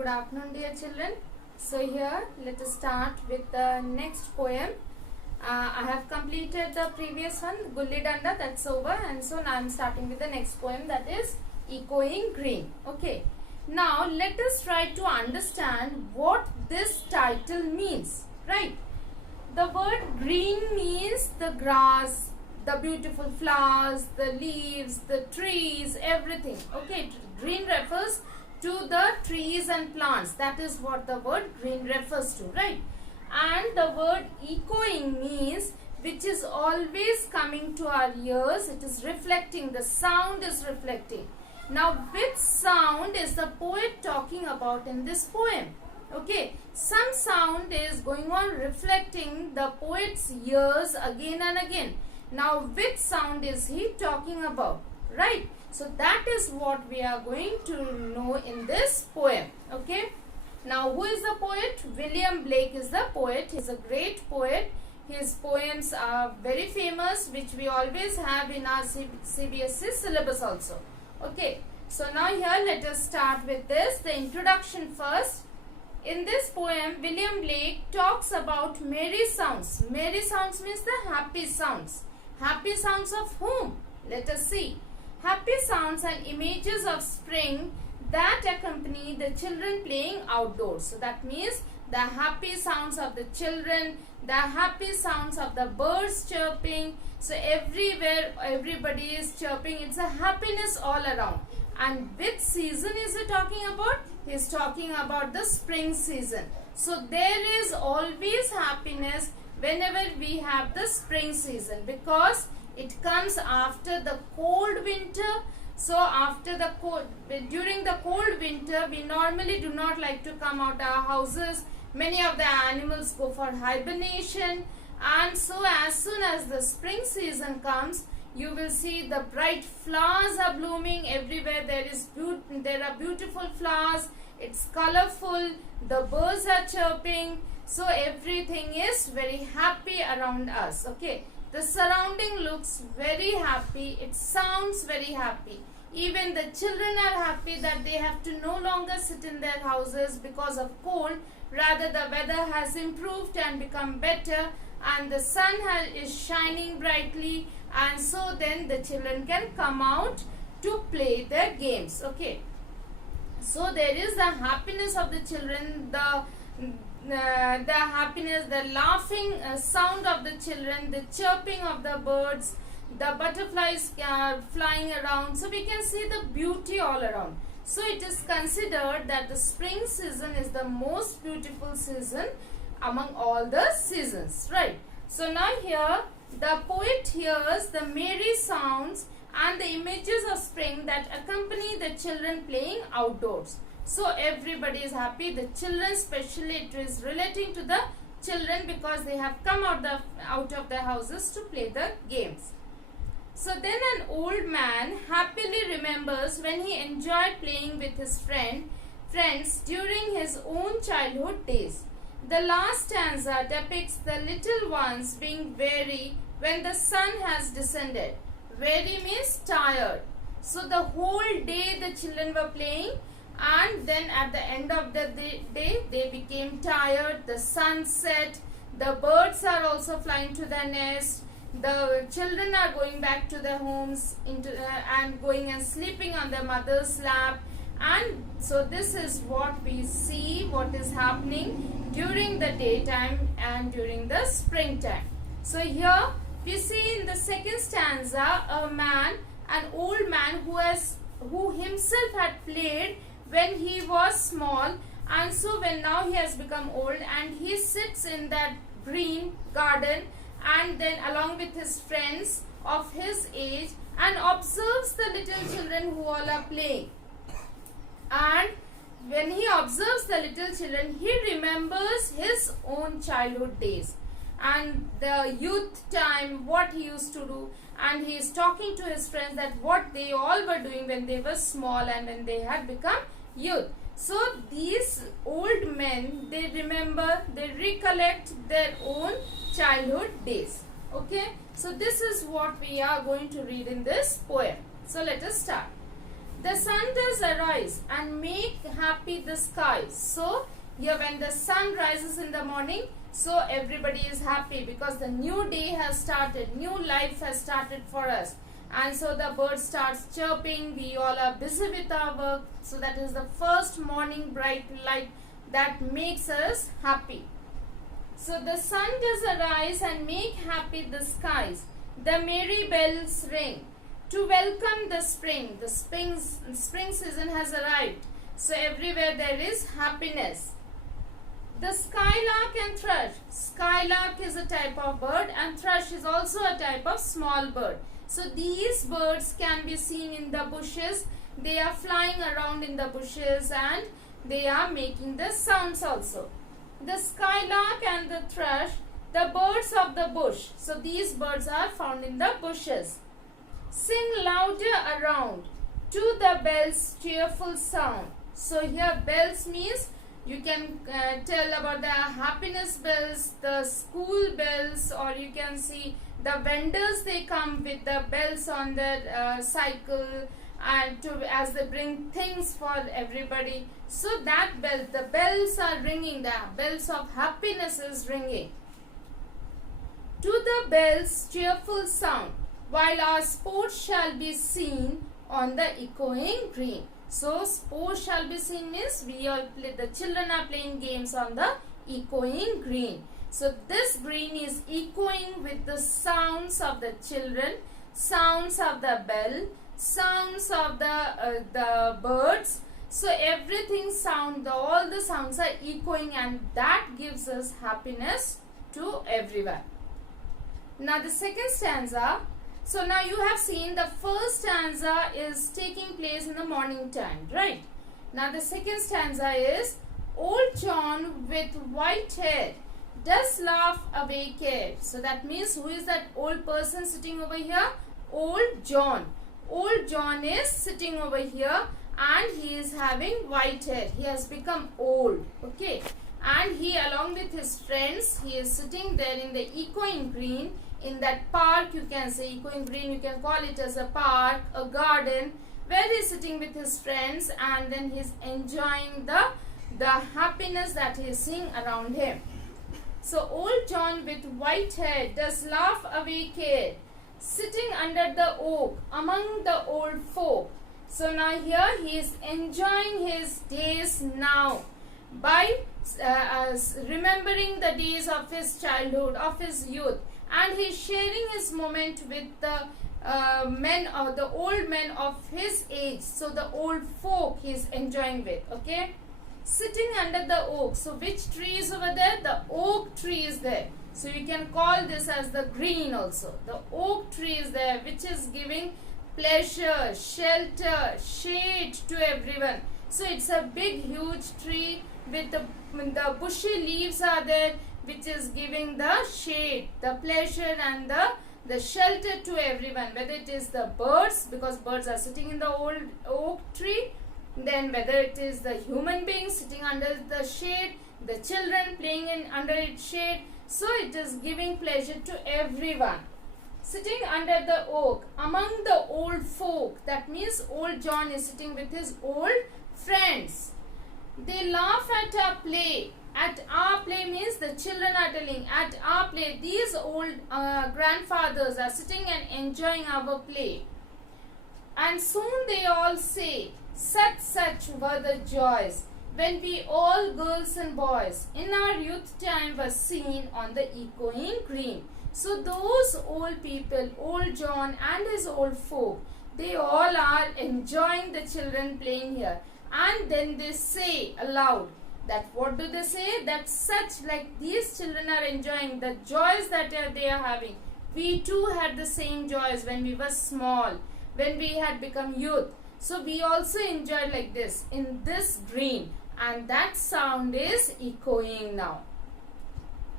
Good afternoon, dear children. So here let us start with the next poem. I have completed the previous one, Gulli Danda, that's over, and so now I am starting with the next poem, that is Echoing Green. Okay. Now let us try to understand what this title means. Right. The word green means the grass, the beautiful flowers, the leaves, the trees, everything. Okay. Green refers to the trees and plants. That is what the word green refers to, right? And the word echoing means which is always coming to our ears. It is reflecting. The sound is reflecting. Now, which sound is the poet talking about in this poem? Okay, some sound is going on reflecting the poet's ears again and again. Now, which sound is he talking about? Right? So that is what we are going to know in this poem. Okay. Now who is the poet? William Blake is the poet. He is a great poet. His poems are very famous, which we always have in our CBSE syllabus also. Okay. So now here let us start with this. The introduction first. In this poem, William Blake talks about merry sounds. Merry sounds means the happy sounds. Happy sounds of whom? Let us see. Happy sounds and images of spring that accompany the children playing outdoors. So that means the happy sounds of the children, the happy sounds of the birds chirping. So everywhere everybody is chirping. It's a happiness all around. And which season is he talking about? He is talking about the spring season. So there is always happiness whenever we have the spring season, because it comes after the cold winter. So after the during the cold winter, we normally do not like to come out our houses. Many of the animals go for hibernation, and so as soon as the spring season comes, you will see the bright flowers are blooming everywhere. There are beautiful flowers. It's colorful. The birds are chirping. So everything is very happy around us. Okay. The surrounding looks very happy. It sounds very happy. Even the children are happy that they have to no longer sit in their houses because of cold. Rather, the weather has improved and become better, and the sun is shining brightly, and so then the children can come out to play their games. Okay. So there is the happiness of the children, the happiness, the laughing sound of the children, the chirping of the birds, the butterflies flying around. So we can see the beauty all around. So it is considered that the spring season is the most beautiful season among all the seasons, right? So now here the poet hears the merry sounds and the images of spring that accompany the children playing outdoors. So everybody is happy. The children, especially, it is relating to the children because they have come out of their houses to play the games. So then an old man happily remembers when he enjoyed playing with his friends during his own childhood days. The last stanza depicts the little ones being weary when the sun has descended. Weary means tired. So the whole day the children were playing, and then at the end of the day they became tired. The sun set. The birds are also flying to their nest. The children are going back to their homes and going and sleeping on their mother's lap. And so this is what we see, what is happening during the daytime and during the springtime. So here we see in the second stanza an old man who himself had played when he was small, and so when now he has become old, and he sits in that green garden and then along with his friends of his age and observes the little children who all are playing. And when he observes the little children, he remembers his own childhood days and the youth time, what he used to do, and he is talking to his friends that what they all were doing when they were small and when they had become youth. So these old men, they remember, they recollect their own childhood days. Okay, so this is what we are going to read in this poem. So let us start. The sun does arise and make happy the skies. So here when the sun rises in the morning, so everybody is happy because the new day has started, new life has started for us. And so the bird starts chirping, we all are busy with our work. So that is the first morning bright light that makes us happy. So the sun does arise and make happy the skies. The merry bells ring to welcome the spring. The spring season has arrived. So everywhere there is happiness. The skylark and thrush. Skylark is a type of bird and thrush is also a type of small bird. So these birds can be seen in the bushes. They are flying around in the bushes and they are making the sounds also. The skylark and the thrush, the birds of the bush. So these birds are found in the bushes. Sing louder around to the bells cheerful sound. So here bells means you can tell about the happiness bells, the school bells, or you can see the vendors, they come with the bells on their cycle and as they bring things for everybody. So that bell, the bells are ringing, the bells of happiness is ringing. To the bells cheerful sound, while our sports shall be seen on the echoing green. So sports shall be seen means we all play, the children are playing games on the echoing green. So this green is echoing with the sounds of the children, sounds of the bell, sounds of the birds. So everything sound, all the sounds are echoing and that gives us happiness to everyone. Now the second stanza. So now you have seen the first stanza is taking place in the morning time, right? Now the second stanza is, Old John with white hair does laugh away care. So that means who is that old person sitting over here? Old John. Old John is sitting over here and he is having white hair. He has become old. Okay. And he along with his friends, he is sitting there in the echoing green. In that park, you can say echoing green, you can call it as a park, a garden, where he is sitting with his friends and then he is enjoying the happiness that he is seeing around him. So Old John with white hair does laugh away care, sitting under the oak among the old folk. So now here he is enjoying his days now by remembering the days of his childhood, of his youth. And he is sharing his moment with the men or the old men of his age. So the old folk he is enjoying with. Okay. Sitting under the oak. So which tree is over there? The oak tree is there. So you can call this as the green also. The oak tree is there which is giving pleasure, shelter, shade to everyone. So it's a big huge tree with the bushy leaves are there, which is giving the shade, the pleasure and the shelter to everyone. Whether it is the birds, because birds are sitting in the old oak tree, then whether it is the human beings sitting under the shade, the children playing under its shade. So it is giving pleasure to everyone. Sitting under the oak among the old folk, that means Old John is sitting with his old friends. They laugh at our play. At our play means the children are telling, at our play, these old grandfathers are sitting and enjoying our play. And soon they all say, such were the joys when we all girls and boys in our youth time were seen on the echoing green. So those old people, Old John and his old folk, they all are enjoying the children playing here. And then they say aloud, that what do they say? That such, like these children are enjoying the joys that they are having. We too had the same joys when we were small, when we had become youth. So we also enjoyed like this in this green, and that sound is echoing now.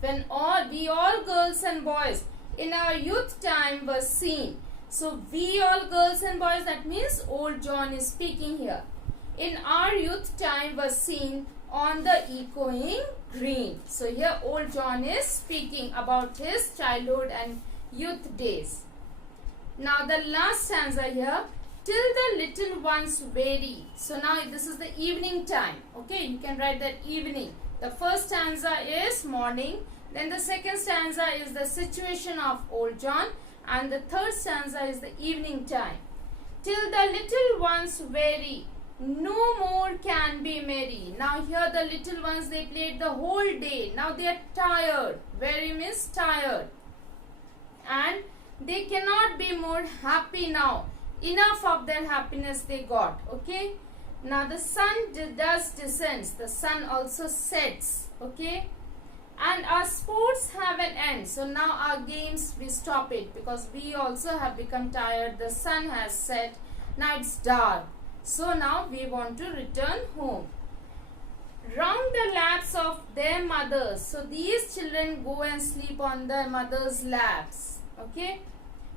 When we all girls and boys in our youth time were seen. So we all girls and boys, that means Old John is speaking here. In our youth time were seen on the echoing green. So here Old John is speaking about his childhood and youth days. Now the last stanza here. till the little ones weary. So now this is the evening time. Okay, you can write that evening. The first stanza is morning. Then the second stanza is the situation of Old John. And the third stanza is the evening time. Till the little ones weary, no more can be merry. Now here the little ones, they played the whole day. Now they are tired. Weary means tired. And they cannot be more happy now. Enough of their happiness they got. Okay. Now the sun does descends. The sun also sets. Okay. And our sports have an end. So now our games, we stop it because we also have become tired. The sun has set. Now it's dark. So now we want to return home. Round the laps of their mothers. So these children go and sleep on their mother's laps. Okay.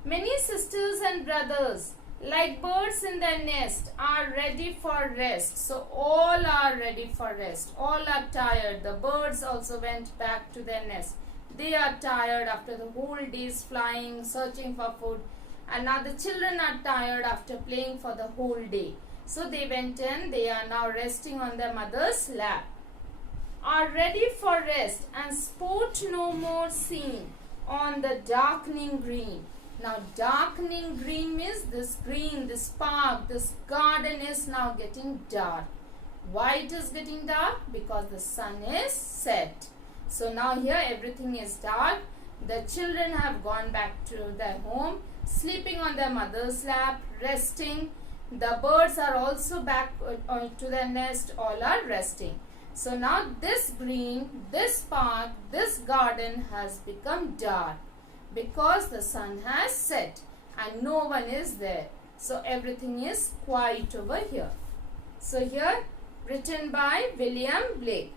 Many sisters and brothers, like birds in their nest, are ready for rest. So all are ready for rest. All are tired. The birds also went back to their nest. They are tired after the whole day's flying, searching for food. And now the children are tired after playing for the whole day. So they went in. They are now resting on their mother's lap. Are ready for rest and sport no more seen on the darkening green. Now darkening green means this green, this park, this garden is now getting dark. Why it is getting dark? Because the sun is set. So now here everything is dark. The children have gone back to their home, sleeping on their mother's lap, resting. The birds are also back to their nest, all are resting. So now this green, this park, this garden has become dark, because the sun has set and no one is there. So everything is quiet over here. So here written by William Blake.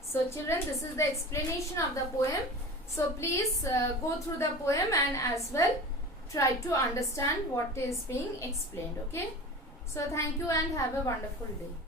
So children, this is the explanation of the poem. So please go through the poem and as well try to understand what is being explained. Okay. So thank you and have a wonderful day.